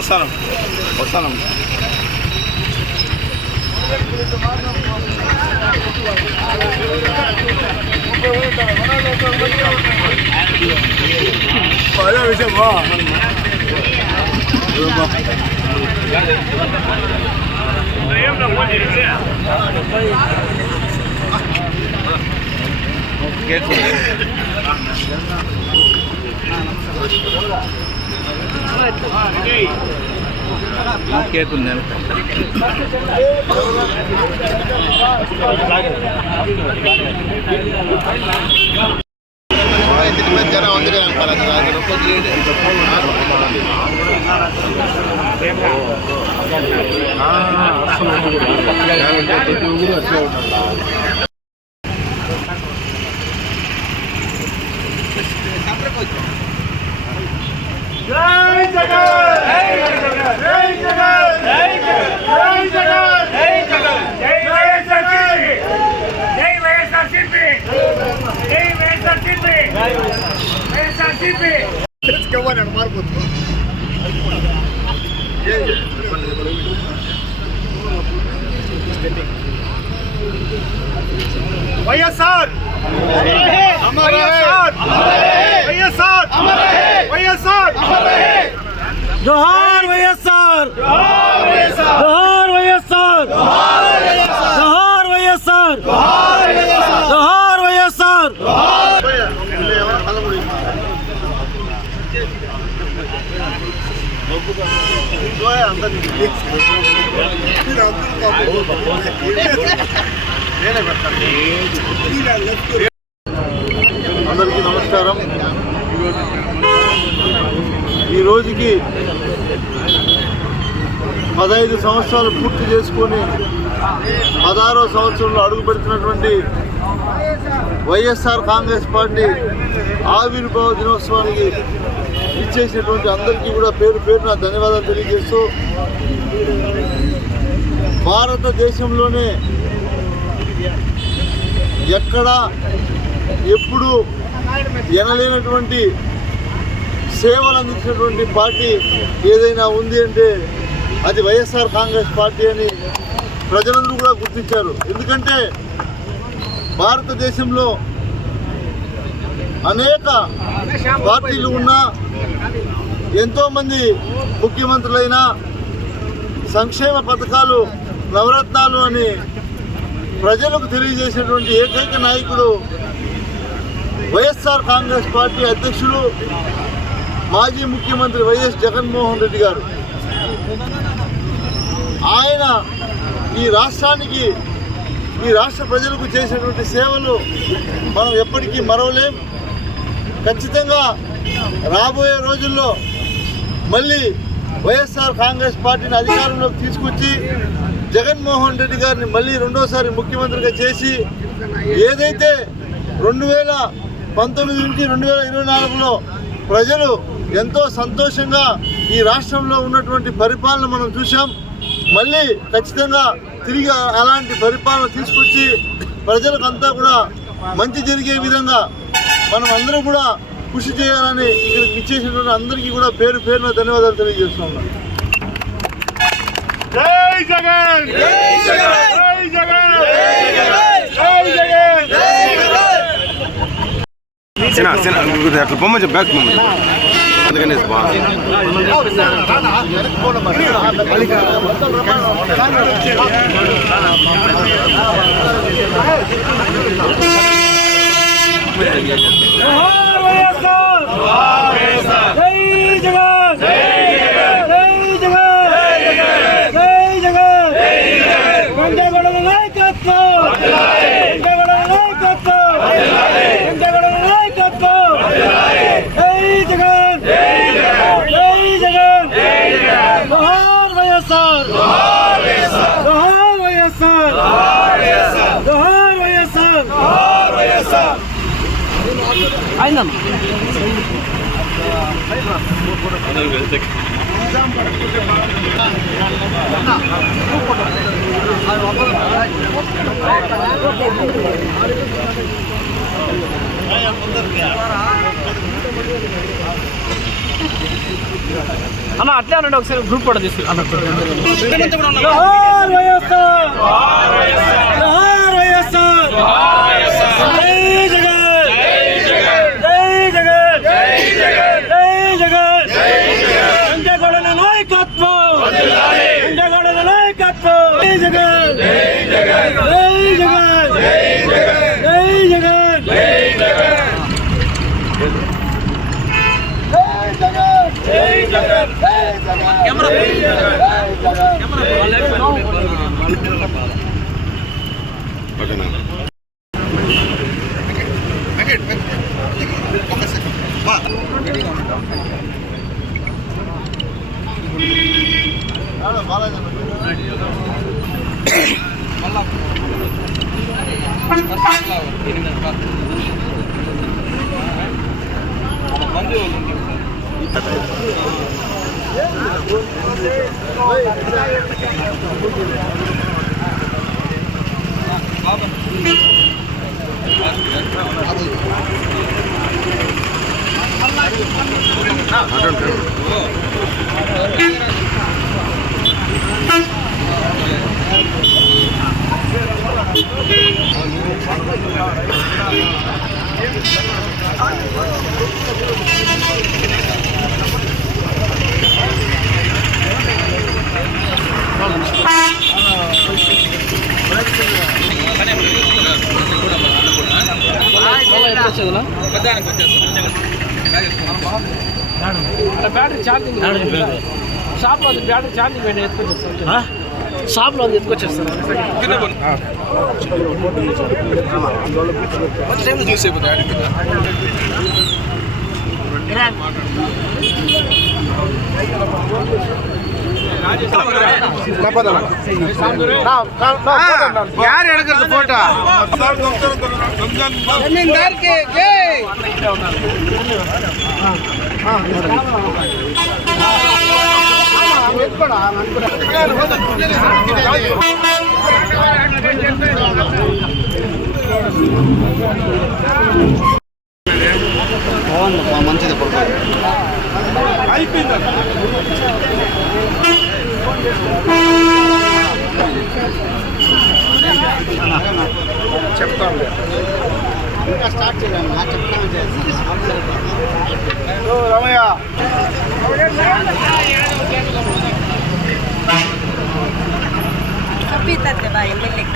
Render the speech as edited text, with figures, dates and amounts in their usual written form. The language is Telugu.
వస్తాను విషయం కేక్ ఉంది జనం అందుకే జై జగన్ జై జగన్ జై జగన్ జై జగన్ జై వైఎస్ఆర్సీపీ జై వైఎస్ఆర్సీపీ జై వైఎస్ఆర్సీపీ వైఎస్ఆర్సీపీ తెలుసుకోవాలని మారిపోతుంది వైఎస్ఆర్ వైఎస్ఆర్ వైఎస్ఆర్ వైఎస్ఆర్ जोहार వైఎస్ఆర్ जोहार వైఎస్ఆర్ जोहार వైఎస్ఆర్ जोहार వైఎస్ఆర్ అందరికీ నమస్కారం. ఈ రోజుకి 15 సంవత్సరాలు పూర్తి చేసుకొని 16వ సంవత్సరంలో అడుగు పెడుతున్నటువంటి వైఎస్ఆర్ కాంగ్రెస్ పార్టీ ఆవిర్భావ దినోత్సవానికి ఇచ్చేసినటువంటి అందరికీ కూడా పేరు పేరున ధన్యవాదాలు తెలియజేస్తూ, భారతదేశంలోనే ఎక్కడా ఎప్పుడు ఎనలేనటువంటి సేవలు అందించినటువంటి పార్టీ ఏదైనా ఉంది అంటే అది వైఎస్ఆర్ కాంగ్రెస్ పార్టీ అని ప్రజలందరూ కూడా గుర్తించారు. ఎందుకంటే భారతదేశంలో అనేక పార్టీలు ఉన్నా, ఎంతోమంది ముఖ్యమంత్రులైనా సంక్షేమ పథకాలు నవరత్నాలు అని ప్రజలకు తెలియజేసినటువంటి ఏకైక నాయకుడు వైఎస్ఆర్ కాంగ్రెస్ పార్టీ అధ్యక్షులు మాజీ ముఖ్యమంత్రి వైఎస్ జగన్మోహన్ రెడ్డి గారు. ఆయన ఈ రాష్ట్రానికి, ఈ రాష్ట్ర ప్రజలకు చేసినటువంటి సేవలు మనం ఎప్పటికీ మరవలేం. ఖచ్చితంగా రాబోయే రోజుల్లో మళ్ళీ వైఎస్ఆర్ కాంగ్రెస్ పార్టీని అధికారంలోకి తీసుకొచ్చి జగన్మోహన్ రెడ్డి గారిని మళ్ళీ రెండోసారి ముఖ్యమంత్రిగా చేసి, ఏదైతే 2019 నుంచి 2024లో ప్రజలు ఎంతో సంతోషంగా ఈ రాష్ట్రంలో ఉన్నటువంటి పరిపాలన మనం చూసాం, మళ్ళీ ఖచ్చితంగా తిరిగి అలాంటి పరిపాలన తీసుకొచ్చి ప్రజలకంతా కూడా మంచి జరిగే విధంగా మనం అందరూ కూడా కృషి చేయాలని ఇక్కడికి ఇచ్చేసినటువంటి అందరికీ కూడా పేరు పేరున ధన్యవాదాలు తెలియజేస్తున్నాం. జై జగన్ జై జగన్ జై జగన్ జై జగన్ జై జగన్ అట్లా బొమ్మ బ్యాక్ బొమ్మ అందుకనే ఆయన అన్న అట్లే అనండి ఒకసారి గ్రూప్ కూడా తీసుకు జోహార్ వైఎస్ఆర్ జోహార్ వైఎస్ఆర్ జై జగన్ జై జగన్ జై జగన్ వెంకటగౌడల నాయకత్వం వెంకటగౌడల నాయకత్వం జై జగన్ జై జగన్ జై జగన్ జై జగన్ బ్యాటరీ ఛార్జింగ్ షాప్లో అది బ్యాటరీ ఛార్జింగ్ పెట్టి ఎత్తుకొచ్చేస్తాను షాప్లో అది ఎత్తుకొచ్చేస్తాను ಯಾರು ಹೇಳ್ಕರ್ದು ಫೋಟೋ మంచిది అయిపోయింది చెప్తాం ఇంకా స్టార్ట్ చేయాలి రమయ్య Capítate, va, MLK.